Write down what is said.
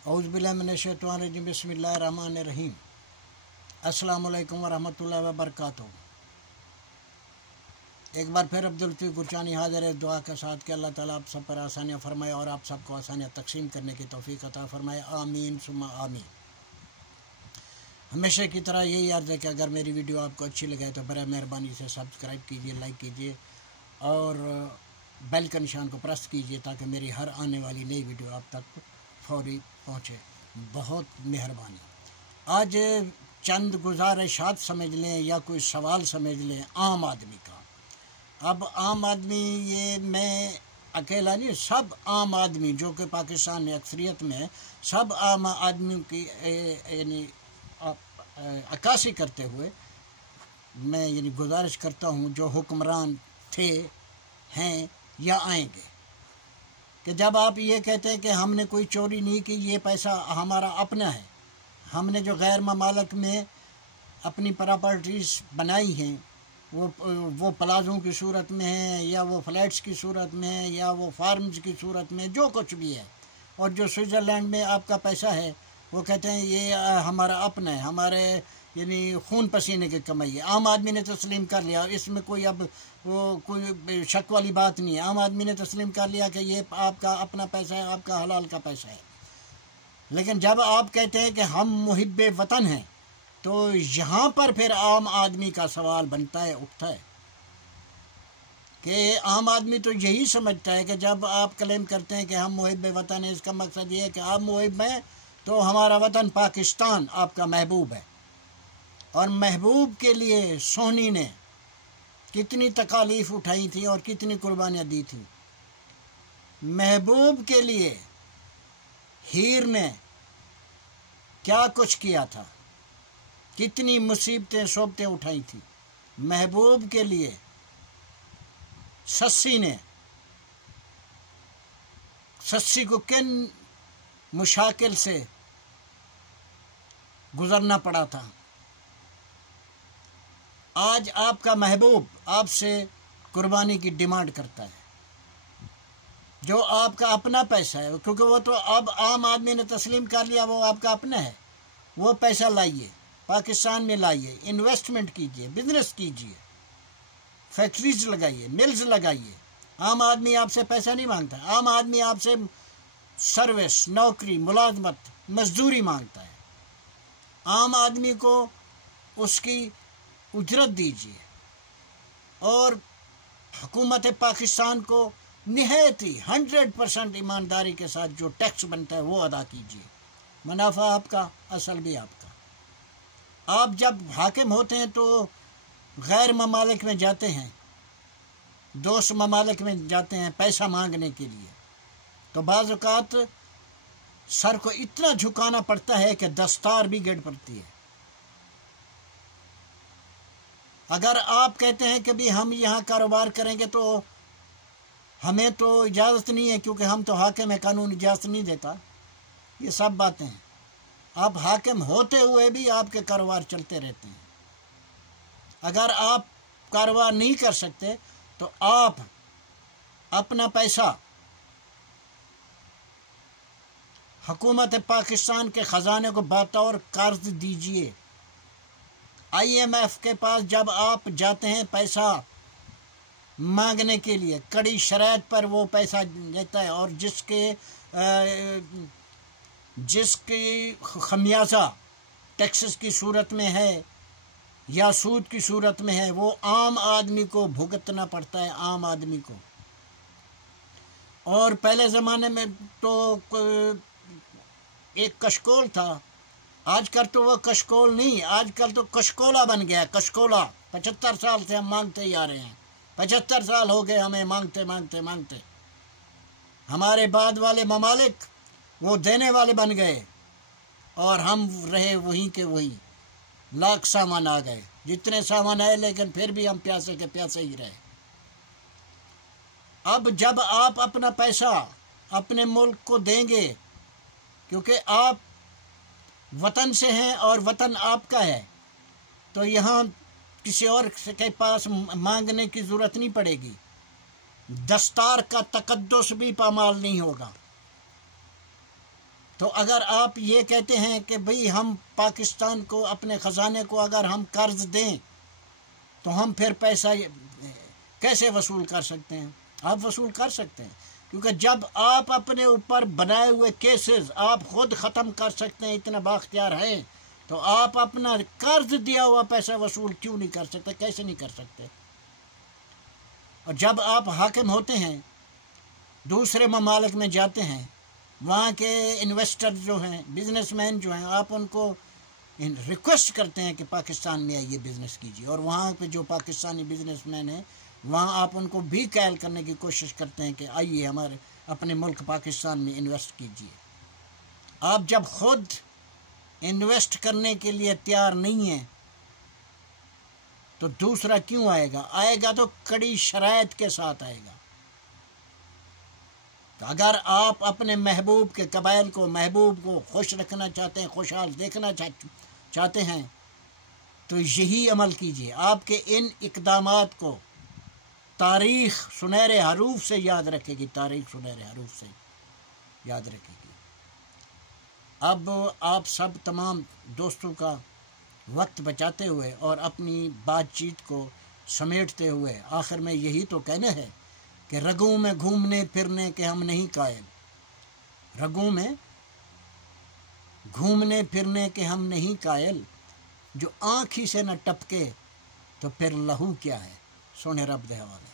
औज़ुबिल्लाहि मिनश्शैतानिर्रजीम बिस्मिल्लाहिर्रहमानिर्रहीम। अस्सलामु अलैकुम वरहमतुल्लाहि वबरकातुहू। एक बार फिर अब्दुल लतीफ़ गुरचानी हाज़िर है दुआ के साथ कि अल्लाह ताला आप सब पर आसानियाँ फरमाए और आप सबको आसानियाँ तक़सीम करने की तौफ़ीक़ अता फरमाए। आमीन सुम्मा आमीन। हमेशा की तरह यही अर्ज़ है कि अगर मेरी वीडियो आपको अच्छी लगे तो बराए मेहरबानी से सब्सक्राइब कीजिए, लाइक कीजिए और बेल का निशान को प्रेस कीजिए ताकि मेरी हर आने वाली नई वीडियो आप तक फौरी पहुँचे। बहुत मेहरबानी। आज चंद गुज़ारिशात समझ लें या कोई सवाल समझ लें आम आदमी का। अब आम आदमी ये मैं अकेला नहीं, सब आम आदमी जो कि पाकिस्तान में अक्सरियत में सब आम आदमी की यानी अक्कासी करते हुए मैं यानी गुजारिश करता हूँ जो हुक्मरान थे, हैं या आएंगे, कि जब आप ये कहते हैं कि हमने कोई चोरी नहीं की, ये पैसा हमारा अपना है, हमने जो गैर ममालिक में अपनी प्रॉपर्टीज़ बनाई हैं वो प्लाज़ों की सूरत में है या वो फ्लैट्स की सूरत में है या वो फार्म्स की सूरत में, जो कुछ भी है, और जो स्विट्ज़रलैंड में आपका पैसा है वो कहते हैं ये हमारा अपना है, हमारे यानी खून पसीने की कमाई है। आम आदमी ने तस्लीम कर लिया, इसमें कोई अब वो कोई शक वाली बात नहीं है। आम आदमी ने तस्लीम कर लिया कि ये आपका अपना पैसा है, आपका हलाल का पैसा है। लेकिन जब आप कहते हैं कि हम मुहिब्बे वतन हैं तो यहाँ पर फिर आम आदमी का सवाल बनता है, उठता है कि आम आदमी तो यही समझता है कि जब आप क्लेम करते हैं कि हम मुहिब्बे वतन हैं, इसका मकसद ये है कि आप मुहिब हैं तो हमारा वतन पाकिस्तान आपका महबूब है। और महबूब के लिए सोहनी ने कितनी तकालीफ उठाई थी और कितनी कुर्बानियाँ दी थी। महबूब के लिए हीर ने क्या कुछ किया था, कितनी मुसीबतें सोबतें उठाई थी। महबूब के लिए सस्सी को किन मुशाकिल से गुजरना पड़ा था। आज आपका महबूब आपसे कुर्बानी की डिमांड करता है, जो आपका अपना पैसा है, क्योंकि वो तो अब आम आदमी ने तस्लीम कर लिया वो आपका अपना है। वो पैसा लाइए, पाकिस्तान में लाइए, इन्वेस्टमेंट कीजिए, बिजनेस कीजिए, फैक्ट्रीज लगाइए, मिल्स लगाइए। आम आदमी आपसे पैसा नहीं मांगता, आम आदमी आपसे सर्विस, नौकरी, मुलाजमत, मजदूरी मांगता है। आम आदमी को उसकी उजरत दीजिए और हुकूमत पाकिस्तान को निहायत ही 100% ईमानदारी के साथ जो टैक्स बनता है वो अदा कीजिए। मुनाफा आपका, असल भी आपका। आप जब हाकिम होते हैं तो गैर ममालिक में जाते हैं, दोस्त ममालिक में जाते हैं पैसा मांगने के लिए, तो बाज़ औक़ात सर को इतना झुकाना पड़ता है कि दस्तार भी गिर पड़ती है। अगर आप कहते हैं कि भी हम यहाँ कारोबार करेंगे तो हमें तो इजाज़त नहीं है क्योंकि हम तो हाकिम है, कानून इजाज़त नहीं देता, ये सब बातें हैं। आप हाकिम होते हुए भी आपके कारोबार चलते रहते हैं। अगर आप कारोबार नहीं कर सकते तो आप अपना पैसा हुकूमत पाकिस्तान के ख़जाने को बतौर कर्ज दीजिए। IMF के पास जब आप जाते हैं पैसा मांगने के लिए, कड़ी शराइत पर वो पैसा देता है और जिसकी खमियाजा टैक्सेस की सूरत में है या सूद की सूरत में है, वो आम आदमी को भुगतना पड़ता है, आम आदमी को। और पहले ज़माने में तो एक कशकोल था, आजकल तो वो कशकोल नहीं, आजकल तो कशकोला बन गया। कशकोला 75 साल से हम मांगते ही आ रहे हैं, 75 साल हो गए हमें मांगते मांगते मांगते। हमारे बाद वाले ममालिक वो देने वाले बन गए और हम रहे वहीं के वहीं। लाख सामान आ गए, जितने सामान आए, लेकिन फिर भी हम प्यासे के प्यासे ही रहे। अब जब आप अपना पैसा अपने मुल्क को देंगे, क्योंकि आप वतन से हैं और वतन आपका है, तो यहाँ किसी और के पास मांगने की ज़रूरत नहीं पड़ेगी। दस्तार का तकद्दुस भी पामाल नहीं होगा। تو اگر آپ یہ کہتے ہیں کہ بھئی ہم پاکستان کو اپنے خزانے کو اگر ہم قرض دیں تو ہم پھر پیسہ کیسے وصول کر سکتے ہیں؟ آپ وصول کر سکتے ہیں، کیونکہ جب آپ اپنے اوپر بنائے ہوئے کیسز آپ خود ختم کر سکتے ہیں، اتنا بااختیار ہیں، تو آپ اپنا قرض دیا ہوا پیسہ وصول کیوں نہیں کر سکتے؟ کیسے نہیں کر سکتے؟ اور جب آپ حاکم ہوتے ہیں، دوسرے ممالک میں جاتے ہیں، وہاں کے انویسٹر جو ہیں، بزنس مین جو ہیں، آپ ان کو ریکویسٹ کرتے ہیں کہ پاکستان میں آئیے بزنس کیجیے، اور وہاں پہ جو پاکستانی بزنس مین ہیں وہاں آپ ان کو بھی قائل کرنے کی کوشش کرتے ہیں کہ آئیے ہمارے اپنے ملک پاکستان میں انویسٹ کیجیے۔ آپ جب خود انویسٹ کرنے کے لیے تیار نہیں ہیں تو دوسرا کیوں آئے گا؟ آئے گا تو کڑی شرائط کے ساتھ آئے گا۔ تو اگر آپ اپنے محبوب کے قبائل کو، محبوب کو خوش رکھنا چاہتے ہیں، خوشحال دیکھنا چاہتے ہیں تو یہی عمل کیجیے۔ آپ کے ان اقدامات کو تاریخ سنہرے حروف سے یاد رکھے گی، تاریخ سنہرے حروف سے یاد رکھے گی۔ اب آپ سب تمام دوستوں کا وقت بچاتے ہوئے اور اپنی بات چیت کو سمیٹتے ہوئے آخر میں یہی تو کہنا ہے کہ رگوں میں گھومنے پھرنے کے ہم نہیں قائل، رگوں میں گھومنے پھرنے کے ہم نہیں قائل، جو آنکھ ہی سے نہ ٹپکے تو پھر لہو کیا ہے۔ سونے رب دے حوالے۔